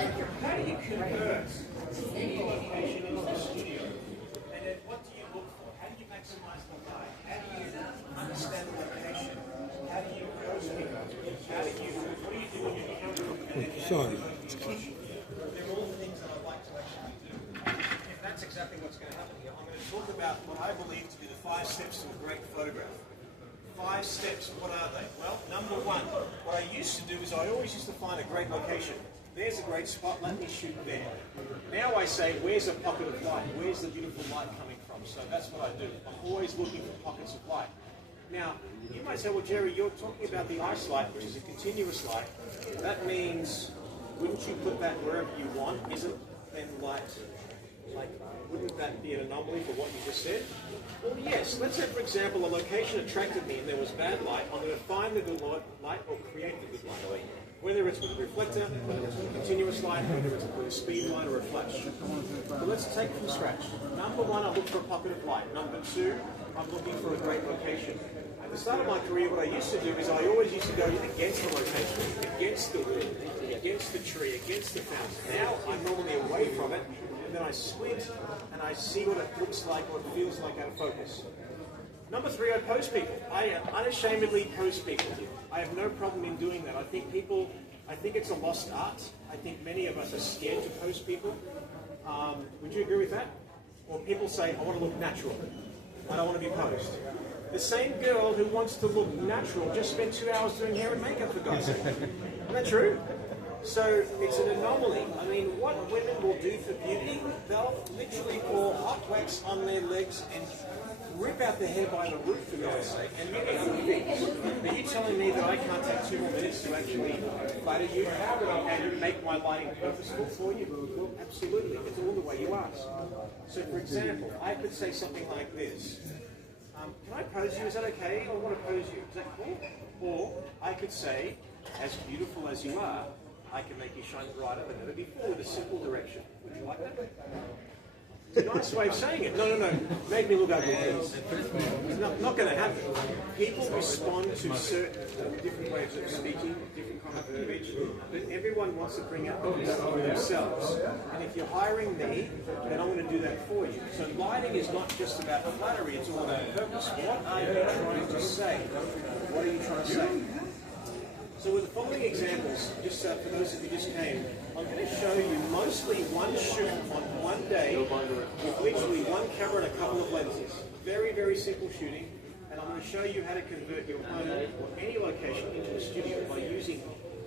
how do you convert any location into a studio? And then what do you look for? How do you maximize the light? How do you understand the location? How do you pose people? What do you do when you're counting? Sorry. They're all things that I'd like to actually do. If that's exactly what's going to happen here, I'm going to talk about what I believe to be the 5 steps to a great photograph. 5 steps, what are they? Well, number 1, what I used to do is I always used to find a great location. There's a great spot, let me shoot there. Now I say, where's a pocket of light? Where's the beautiful light coming from? So that's what I do. I'm always looking for pockets of light. Now, you might say, well, Jerry, you're talking about the ice light, which is a continuous light. That means, wouldn't you put that wherever you want? Isn't then light, wouldn't that be an anomaly for what you just said? Well, yes. Let's say, for example, a location attracted me and there was bad light. I'm going to find the good light or create the good light. Whether it's with a reflector, whether it's with a continuous light, whether it's with a speed light or a flash. But let's take it from scratch. Number 1, I look for a pocket of light. Number 2, I'm looking for a great location. At the start of my career, what I used to do is I always used to go against the location, against the wind, against the tree, against the fountain. Now I'm normally away from it, and then I squint and I see what it looks like, what it feels like out of focus. Number 3, I pose people. I unashamedly pose people. I have no problem in doing that. I think it's a lost art. I think many of us are scared to pose people. Would you agree with that? Or people say, I want to look natural. I don't want to be posed. The same girl who wants to look natural just spent 2 hours doing hair and makeup, for God's sake. Isn't that true? So it's an anomaly. I mean, what women will do for beauty, they'll literally pour hot wax on their legs and rip out the hair by the root, for God's sake, and many other things. Are you telling me that I can't take 2 more minutes to actually flatter you and make my lighting purposeful for you? Well, absolutely. It's all the way you ask. So, for example, I could say something like this. Can I pose you? Is that okay? I want to pose you. Is that cool? Or I could say, as beautiful as you are, I can make you shine brighter than ever before with a simple direction. Would you like that? It's a nice way of saying it. No. Make me look ugly, please. It's not going to happen. People respond to certain different ways of speaking, different kind of verbiage, but everyone wants to bring out the best of themselves. And if you're hiring me, then I'm going to do that for you. So lighting is not just about flattery, it's all about purpose. What are you trying to say? What are you trying to say? So with the following examples, just for those of you who just came, I'm going to show you mostly one shoot on one day with literally one camera and a couple of lenses. Very, very simple shooting. And I'm going to show you how to convert your home or any location into a studio by using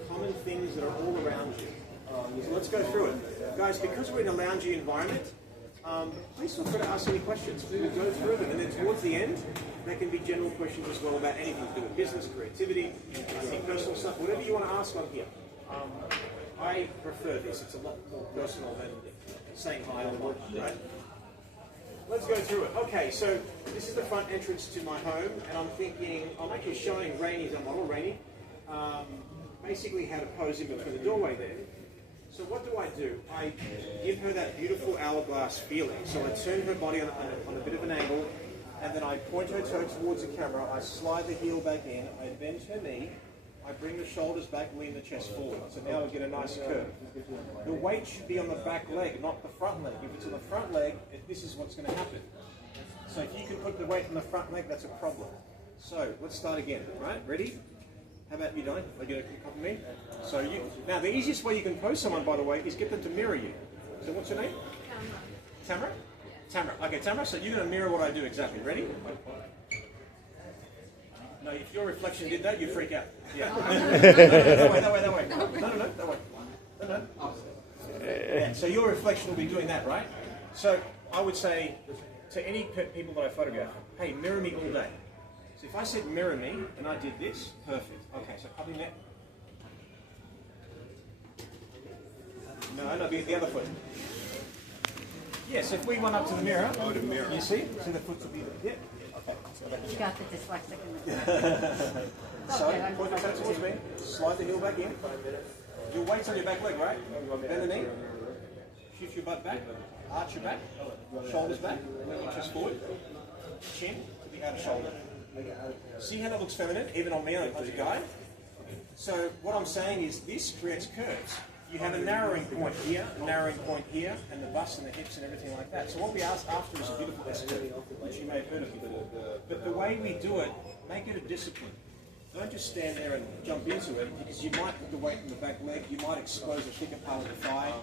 common things that are all around you. So let's go through it. Guys, because we're in a loungy environment, please feel free to ask any questions. We'll go through them. And then towards the end, there can be general questions as well about anything to do with business, creativity, personal stuff, whatever you want to ask on here. I prefer this. It's a lot more personal than saying hi online, right? Let's go through it. Okay, so this is the front entrance to my home, and I'm thinking, I'm actually showing Rainey, the model, Rainey, basically how to pose in between the doorway there. So what do? I give her that beautiful hourglass feeling. So I turn her body on a bit of an angle, and then I point her toe towards the camera, I slide the heel back in, I bend her knee, I bring the shoulders back, lean the chest forward. So now we get a nice curve. The weight should be on the back leg, not the front leg. If it's on the front leg, this is what's going to happen. So if you can put the weight on the front leg, that's a problem. So let's start again, right? Ready? How about you, Dylan? Are you going to copy me? So now the easiest way you can pose someone, by the way, is get them to mirror you. So what's your name? Tamara. Tamara. Okay, Tamara, so you're going to mirror what I do exactly. Ready? No, if your reflection did that, you'd freak out. Yeah. No, that way. No. Yeah, so your reflection will be doing that, right? So I would say to any people that I photograph, hey, mirror me all day. So if I said mirror me, and I did this, perfect. Okay, so copy that. No, the other foot. Yes, if we went up to the mirror, you see the foot will be there. Okay. You got the dyslexic in the So, point the toe towards me, slide the heel back in. Your weight's on your back leg, right? Bend the knee, shift your butt back, arch your back, shoulders back, lean your chest forward, chin to the outer shoulder. See how that looks feminine, even on me, as a guy? So what I'm saying is this creates curves. you have a narrowing point here, a narrowing point here, and the bust and the hips and everything like that. So what we ask after is a beautiful S-curve, which you may have heard of before. But the way we do it, make it a discipline. Don't just stand there and jump into it, because you might put the weight in the back leg, you might expose a thicker part of the thigh.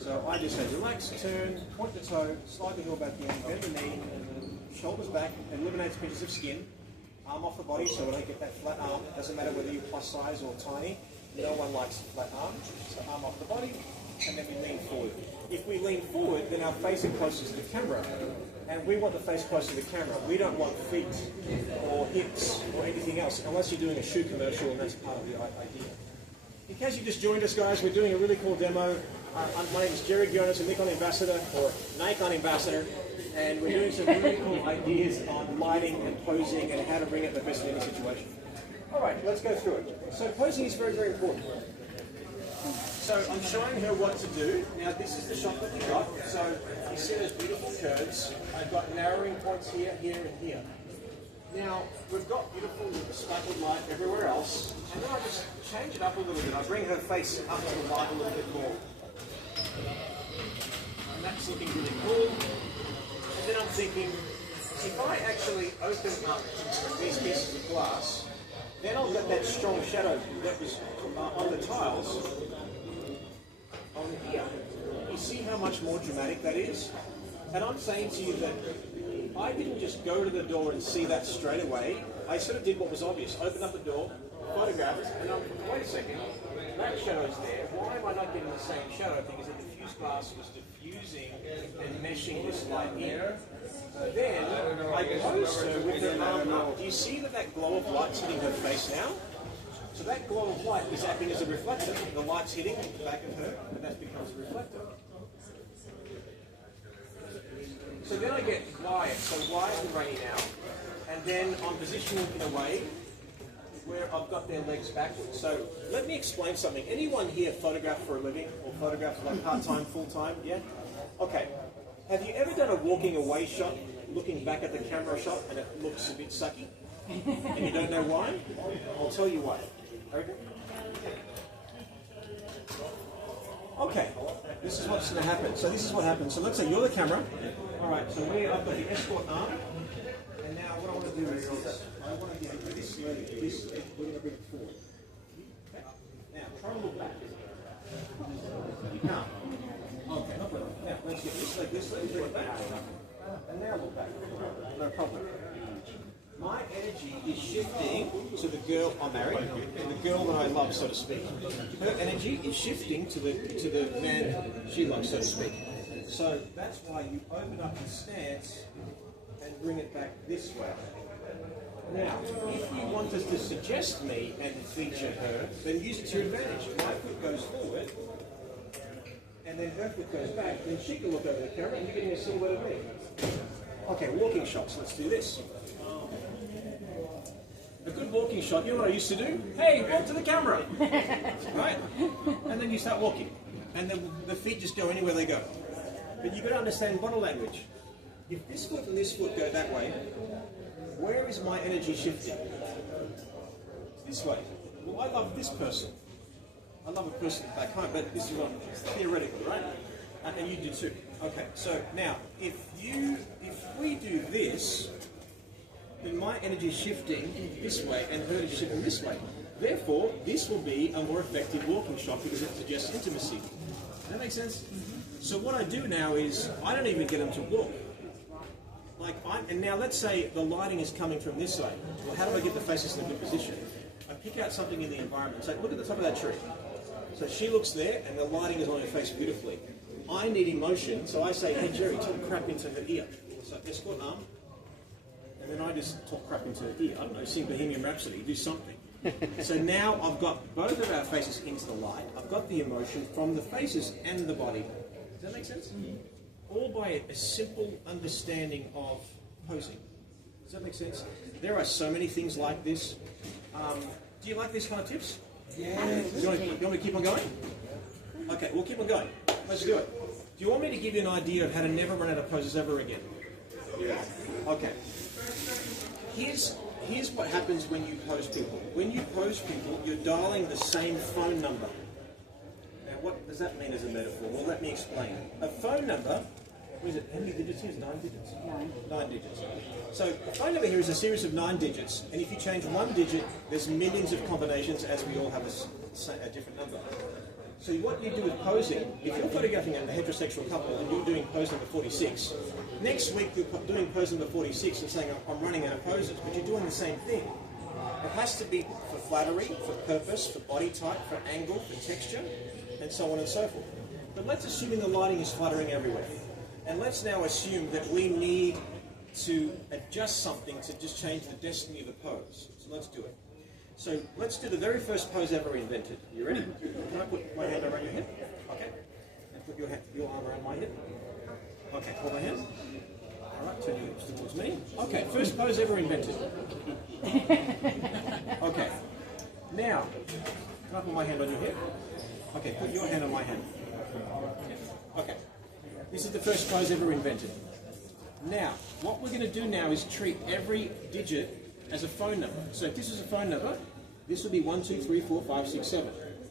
So I just say relax, turn, point the toe, slide the heel back in, bend the knee, shoulders back, eliminates pinches of skin, arm off the body so we don't get that flat arm. Doesn't matter whether you're plus size or tiny, no one likes a flat arm. So arm off the body, and then we lean forward. If we lean forward, then our face is closer to the camera. And we want the face close to the camera. We don't want feet or hips or anything else, unless you're doing a shoe commercial, and that's part of the idea. In case you just joined us, guys, we're doing a really cool demo. My name is Jerry Ghionis, a Nikon ambassador, or Nikon ambassador, and we're doing some really cool ideas on lighting and posing and how to bring it the best in any situation. All right, let's go through it. So posing is very, very important. So I'm showing her what to do. Now this is the shot that we got. So you see those beautiful curves. I've got narrowing points here, here, and here. Now we've got beautiful speckled light everywhere else. And then I just change it up a little bit. I bring her face up to the light a little bit more. And that's looking really cool. And then I'm thinking, if I actually open up these pieces of glass, then I'll get that strong shadow that was on the tiles on here. You see how much more dramatic that is? And I'm saying to you that I didn't just go to the door and see that straight away. I sort of did what was obvious. Opened up the door, photographed, and I'm, wait a second, that shadow's there. Why am I not getting the same shadow? Because the diffuse glass was diffusing and meshing this light in. Then I posed her with her arm up. Do you see that that glow of light's hitting her face now? So that glow of light is acting as a reflector. The light's hitting the back of her, and that becomes a reflector. So then I get wired. So wired and running out, and then I'm positioning in a way where I've got their legs backwards. So let me explain something. Anyone here photograph for a living, or photograph like part-time, full-time? Yeah? Okay. Have you ever done a walking away shot, looking back at the camera shot, and it looks a bit sucky? And you don't know why? I'll tell you why. Okay? Okay, this is what's going to happen. So this is what happens. So let's say you're the camera. All right, so I've got the escort arm. And now what I want to do is this. I want to get this lady, this leg, we're going to bring it forward. Okay. Now, try to look back. You can't. Okay, not better. Now, let's get this leg, bring it back. And now look back. No problem. My energy is shifting to the girl I'm married, the girl that I love, so to speak. Her energy is shifting to the man she loves, so to speak. So that's why you open up the stance and bring it back this way. Now, if you want us to suggest me and feature her, then use it to your advantage. My foot goes forward, and then her foot goes back, then she can look over the camera and you're getting a silhouette of me. Okay, walking shots, let's do this. A good walking shot, you know what I used to do? Hey, walk to the camera! Right? And then you start walking. And then the feet just go anywhere they go. But you've got to understand body language. If this foot and this foot go that way, where is my energy shifting? This way. Well, I love this person. I love a person back home, but this is not theoretical, right? And you do too. Okay, so now, if we do this, then my energy is shifting this way and her is shifting this way. Therefore, this will be a more effective walking shot because it suggests intimacy. Does that make sense? So what I do now is, I don't even get them to walk. And now let's say the lighting is coming from this way. Well, how do I get the faces in a good position? I pick out something in the environment. So look at the top of that tree. So she looks there and the lighting is on her face beautifully. I need emotion, so I say, hey Jerry, talk crap into her ear. So escort arm. And then I just talk crap into her ear. I don't know, sing Bohemian Rhapsody, do something. So now I've got both of our faces into the light. I've got the emotion from the faces and the body. Does that make sense? All by a simple understanding of posing. Does that make sense? There are so many things like this. Do you like these kind of tips? Yeah. You want me to keep on going? Okay, we'll keep on going. Let's do it. Do you want me to give you an idea of how to never run out of poses ever again? Yeah. Okay. Here's what happens when you pose people. When you pose people, you're dialing the same phone number. Now, does that mean as a metaphor? Well, let me explain. A phone number, what is it? How many digits here? 9 digits? 9 digits. So a phone number here is a series of 9 digits, and if you change one digit, there's millions of combinations as we all have a different number. So what you do with posing, if you're photographing a heterosexual couple and you're doing pose number 46, next week you're doing pose number 46 and saying, I'm running out of poses, but you're doing the same thing. It has to be for flattery, for purpose, for body type, for angle, for texture, and so on and so forth. But let's assume the lighting is fluttering everywhere. And let's now assume that we need to adjust something to just change the destiny of the pose. So let's do it. So let's do the very first pose ever invented. You ready? Can I put my hand around your head? Okay. And put your arm around my head. Okay, hold my hand. All right, turn your hips towards me. Okay, first pose ever invented. Okay. Now, can I put my hand on your head? Okay, put your hand on my hand. Okay. This is the first pose ever invented. Now, what we're going to do now is treat every digit as a phone number. So if this is a phone number, this will be 1, 2, 3, 4, 5, 6, 7.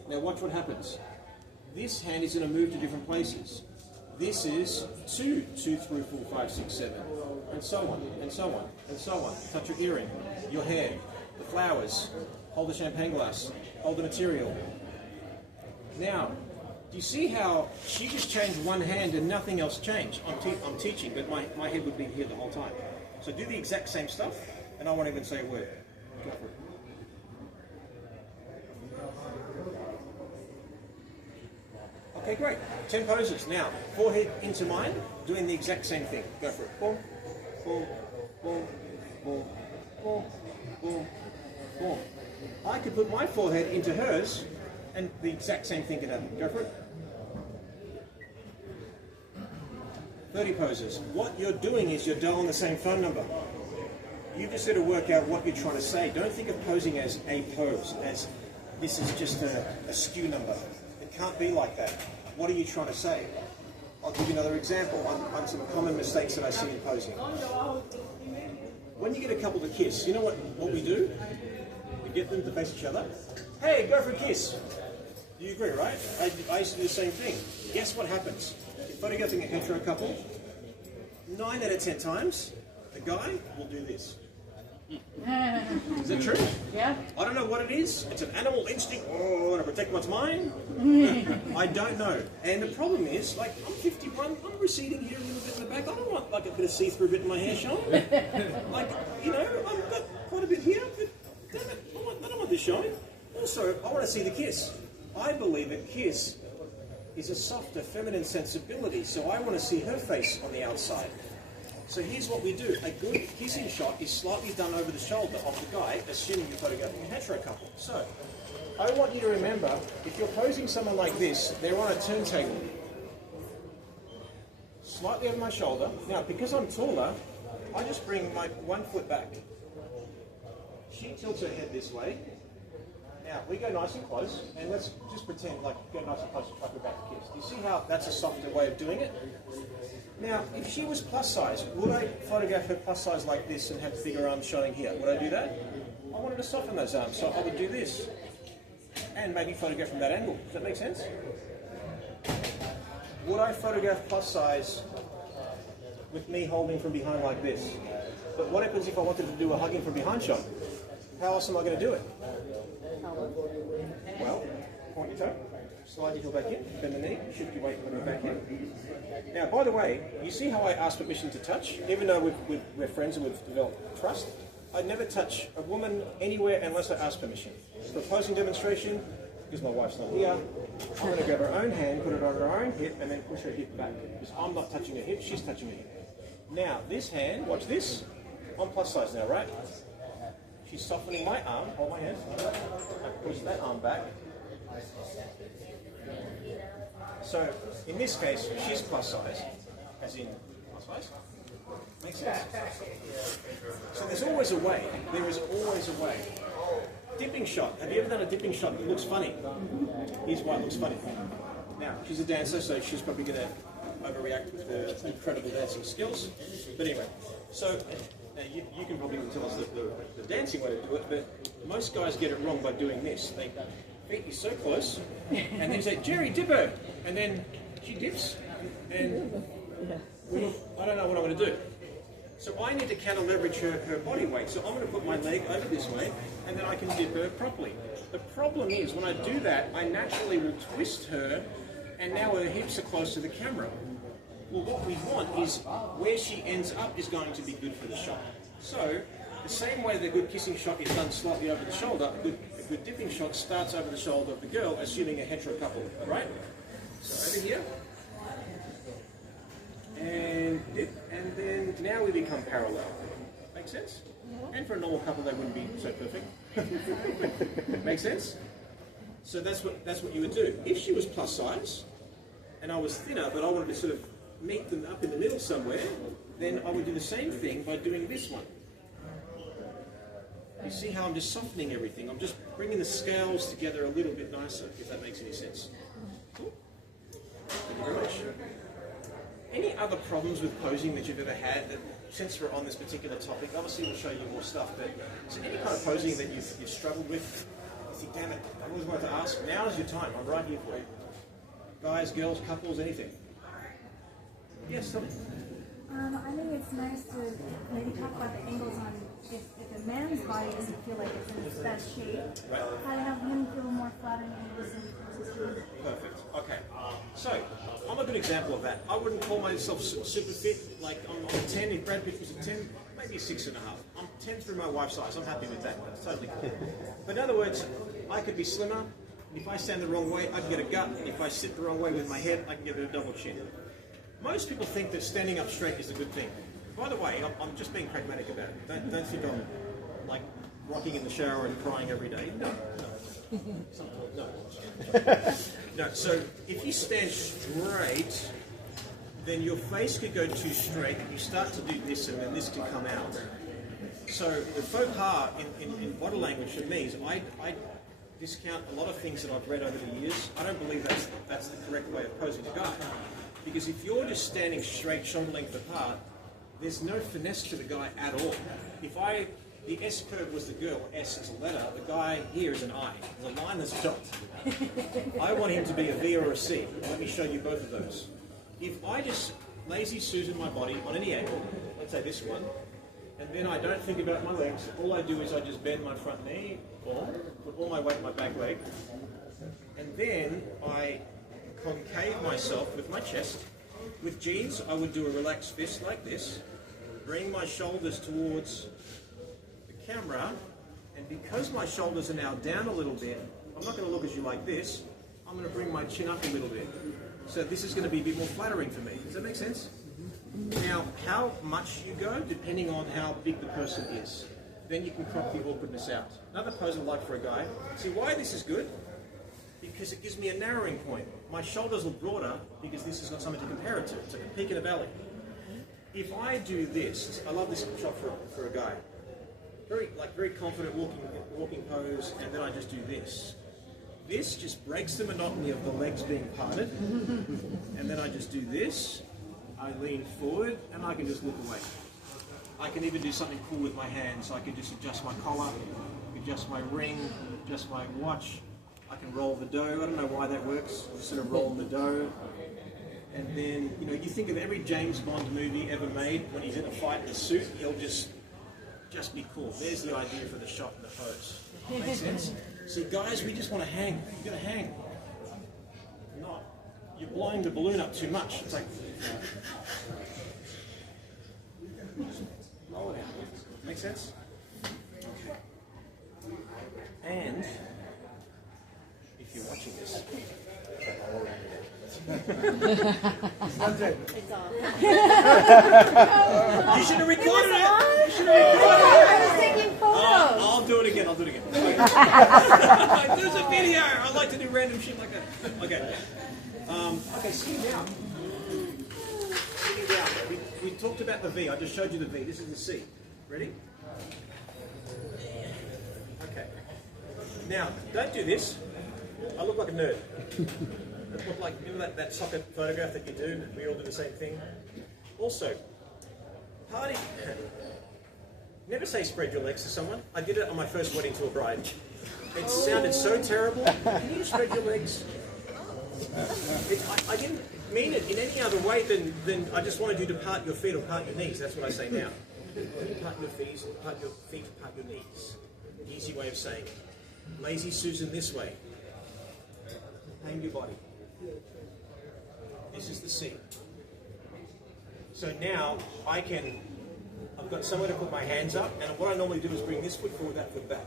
Now watch what happens. This hand is going to move to different places. This is 2, 2, 3, 4, 5, 6, 7, and so on, and so on, and so on. Touch your earring, your hair, the flowers, hold the champagne glass, hold the material. Now, do you see how she just changed one hand and nothing else changed? I'm teaching, but my head would be here the whole time. So do the exact same stuff, and I won't even say a word. Go for it. Okay, great. 10 poses. Now, forehead into mine, doing the exact same thing. Go for it. Boom, boom, boom, boom, boom, boom, boom. I could put my forehead into hers, and the exact same thing could happen. Go for it. 30 poses. What you're doing is you're dialing the same phone number. You've just got to work out what you're trying to say. Don't think of posing as a pose, as this is just a skew number. It can't be like that. What are you trying to say? I'll give you another example on some common mistakes that I see in posing. When you get a couple to kiss, you know what we do? We get them to face each other. Hey, go for a kiss. Do you agree, right? I used to do the same thing. Guess what happens? If photographing a hetero couple, 9 out of 10 times, the guy will do this. Is that true? Yeah. I don't know what it is. It's an animal instinct. Oh, I want to protect what's mine. I don't know. And the problem is, like, I'm 51. I'm receding here a little bit in the back. I don't want like a bit of see-through bit in my hair showing. Like, you know, I've got quite a bit here, but damn it, I don't want this showing. Also, I want to see the kiss. I believe a kiss is a softer, feminine sensibility, so I want to see her face on the outside. So here's what we do. A good kissing shot is slightly done over the shoulder of the guy, assuming you're photographing a hetero couple. So, I want you to remember, if you're posing someone like this, they're on a turntable. Slightly over my shoulder. Now, because I'm taller, I just bring my one foot back. She tilts her head this way. Now, we go nice and close, and let's just pretend like go nice and close like we're about to kiss. Do you see how that's a softer way of doing it? Now, if she was plus size, would I photograph her plus size like this and have bigger arms showing here? Would I do that? I wanted to soften those arms, so I would do this. And maybe photograph from that angle. Does that make sense? Would I photograph plus size with me holding from behind like this? But what happens if I wanted to do a hugging from behind shot? How else am I going to do it? Well, point your toe. Slide your heel back in, bend the knee, shift your weight, put it back in. Now, by the way, you see how I ask permission to touch? Even though we're friends and we've developed trust, I never touch a woman anywhere unless I ask permission. For posing demonstration, because my wife's not here, I'm going to grab her own hand, put it on her own hip, and then push her hip back. Because I'm not touching her hip, she's touching her hip. Now, this hand, watch this, I'm plus size now, right? She's softening my arm, hold my hand, and push that arm back. So, in this case, she's plus size, as in plus size. Makes sense? So there's always a way. There is always a way. Dipping shot. Have you ever done a dipping shot that looks funny? Here's why it looks funny. Now, she's a dancer, so she's probably going to overreact with her incredible dancing skills. But anyway, so now you can probably tell us the dancing way to do it, but most guys get it wrong by doing this. They feet is so close, and then you say, Jerry, dip her, and then she dips, and I don't know what I'm going to do. So I need to counter leverage her body weight. So I'm going to put my leg over this way, and then I can dip her properly. The problem is, when I do that, I naturally will twist her, and now her hips are close to the camera. Well, what we want is where she ends up is going to be good for the shot. So the same way the good kissing shot is done slightly over the shoulder, a good dipping shot starts over the shoulder of the girl, assuming a hetero couple, right? So over here, and dip, and then now we become parallel. Make sense? And for a normal couple, they wouldn't be so perfect. Make sense? So that's what you would do. If she was plus size, and I was thinner, but I wanted to sort of meet them up in the middle somewhere, then I would do the same thing by doing this one. You see how I'm just softening everything? I'm just bringing the scales together a little bit nicer, if that makes any sense. Cool. Thank you very much. Any other problems with posing that you've ever had? That, since we're on this particular topic, obviously we'll show you more stuff, but is there any kind of posing that you've struggled with? You think, damn it, I always wanted to ask. Now is your time. I'm right here for you. Guys, girls, couples, anything. Yes, tell me. I think it's nice to maybe talk about the angles on if a man's body doesn't feel like it's in its best shape, right, how to have him feel more flattering angles and perfect. Okay. So, I'm a good example of that. I wouldn't call myself super fit. Like, I'm a 10. If Brad Pitt was a 10, maybe a 6.5. I'm 10 through my wife's eyes. I'm happy with that. That's totally cool. But in other words, I could be slimmer. If I stand the wrong way, I can get a gut. If I sit the wrong way with my head, I can get a double chin. Most people think that standing up straight is a good thing. By the way, I'm just being pragmatic about it. Don't think I'm like rocking in the shower and crying every day. No. No. So if you stand straight, then your face could go too straight. You start to do this, and then this can come out. So the faux pas in body language for me is I discount a lot of things that I've read over the years. I don't believe that's the correct way of posing a guy. Because if you're just standing straight, shoulder length apart, there's no finesse to the guy at all. If the S curve was the girl, S is a letter, the guy here is an I. There's a line that's a dot. I want him to be a V or a C. Let me show you both of those. If I just lazy Susan my body on any angle, let's say this one, and then I don't think about my legs, all I do is I just bend my front knee, or put all my weight in my back leg, and then I concave myself with my chest. With jeans, I would do a relaxed fist like this, bring my shoulders towards the camera, and because my shoulders are now down a little bit, I'm not going to look at you like this, I'm going to bring my chin up a little bit. So this is going to be a bit more flattering for me. Does that make sense? Now, how much you go, depending on how big the person is. Then you can crop the awkwardness out. Another pose I like for a guy, see why this is good? Because it gives me a narrowing point. My shoulders look broader because this has got something to compare it to. It's like a peak in a valley. If I do this, I love this shot for a guy. Very confident walking pose, and then I just do this. This just breaks the monotony of the legs being parted, and then I just do this. I lean forward, and I can just look away. I can even do something cool with my hands. I can just adjust my collar, adjust my ring, adjust my watch. I can roll the dough. I don't know why that works. Just sort of roll the dough. And then, you think of every James Bond movie ever made, when he's in a fight in a suit, he'll just be cool. There's the idea for the shot and the pose. Makes sense? See, guys, we just want to hang. You've got to hang. Not. You're blowing the balloon up too much. It's like... roll it out. Make sense? And... if you're watching this, all around it. It's off. You should have recorded it. You should have recorded it. I was taking photos. I'll do it again. There's a video. I like to do random shit like that. Okay. Okay. Sitting down. Sitting down. We talked about the V. I just showed you the V. This is the C. Ready? Okay. Now, don't do this. I look like a nerd. I look like, remember that soccer photograph that you do? We all do the same thing. Also, never say spread your legs to someone. I did it on my first wedding to a bride. It sounded so terrible. Can you spread your legs? I didn't mean it in any other way than I just wanted you to part your feet or part your knees. That's what I say now. Part your feet, part your knees. Easy way of saying it. Lazy Susan this way. Hang your body. This is the C. So now I've got somewhere to put my hands up, and what I normally do is bring this foot forward, that foot back.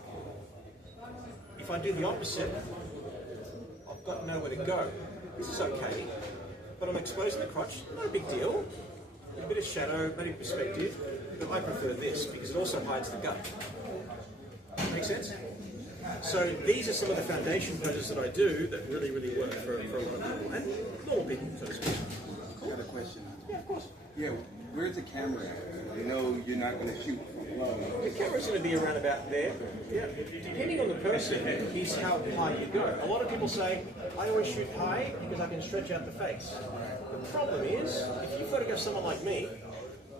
If I do the opposite, I've got nowhere to go. This is okay, but I'm exposing the crotch, not a big deal. A bit of shadow, maybe perspective, but I prefer this because it also hides the gut. Make sense? So these are some of the foundation poses that I do that really, really work for a lot of people, and normal people, so to speak. I got a question. Yeah, of course. Yeah, where's the camera at? You know you're not going to shoot from low. The camera's going to be around about there. Yeah. Depending on the person, is how high you go. A lot of people say, I always shoot high because I can stretch out the face. The problem is, if you photograph someone like me,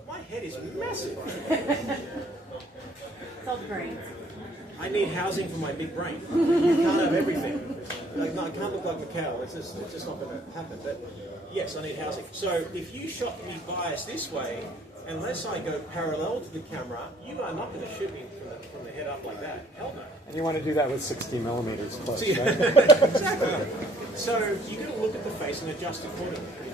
my head is massive. It's all the brains. I need housing for my big brain. You can't have everything. Like, no, I can't look like Mikhail. It's just not going to happen. But yes, I need housing. So if you shot me biased this way, unless I go parallel to the camera, you are not going to shoot me from the head up like that. Hell no. And you want to do that with 60 millimeters plus, See, right? exactly. So you got to look at the face and adjust accordingly. You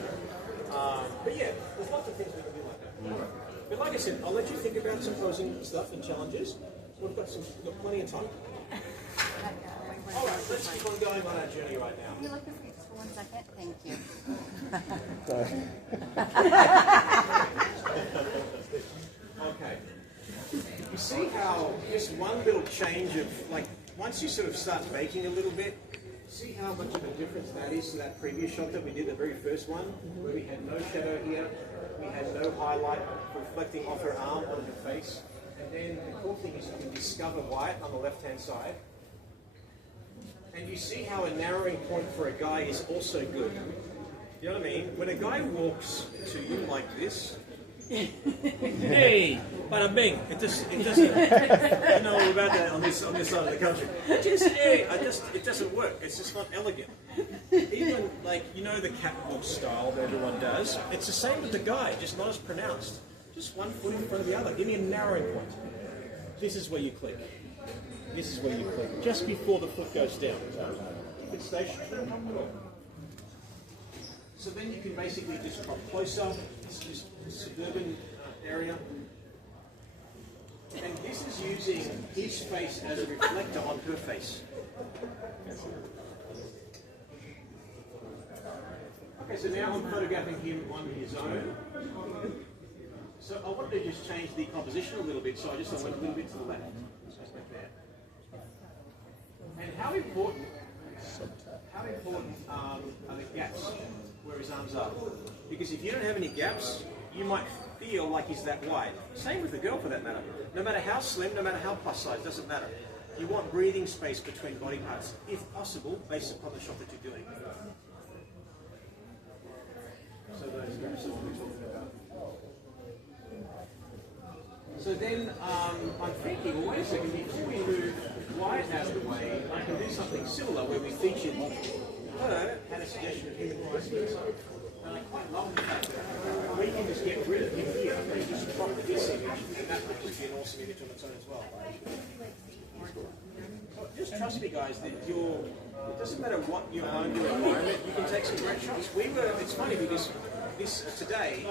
know? But yeah, there's lots of things we can do like that. But like I said, I'll let you think about some posing stuff and challenges. We've got plenty of time. All right, let's keep on going on our journey right now. Can you look at me just for 1 second? Thank you. Okay. You see how just one little change of, like, once you sort of start baking a little bit, see how much of a difference that is to that previous shot that we did, the very first one, where we had no shadow here, we had no highlight reflecting off her arm on her face. And then the cool thing is you can discover white on the left-hand side. And you see how a narrowing point for a guy is also good. You know what I mean? When a guy walks to you like this, hey, bada bing. It doesn't. I know all about that on this side of the country. It doesn't work. It's just not elegant. Even like the catwalk style that everyone does. It's the same with the guy, just not as pronounced. Just one foot in front of the other. Give me a narrowing point. This is where you click. This is where you click. Just before the foot goes down. Keep it stationary. So then you can basically just drop closer. This suburban area. And this is using his face as a reflector on her face. Okay, so now I'm photographing him on his own. So I wanted to just change the composition a little bit, so I just went a little bit to the left. Just like that. And how important are the gaps where his arms are? Because if you don't have any gaps, you might feel like he's that wide. Same with the girl for that matter. No matter how slim, no matter how plus size, doesn't matter. You want breathing space between body parts, if possible, based upon the shot that you're doing. So those gaps are what we're talking about. So then I'm thinking, well, wait a second, before we move Wyatt out of the way, I can do something similar where we featured her, had a suggestion of him and vice versa. And I quite love the fact that we can just get rid of him here and just drop this image, and that would be an awesome image on its own as well. Just trust me, guys, that it doesn't matter what your home, your environment, you can take some great shots. It's funny because today,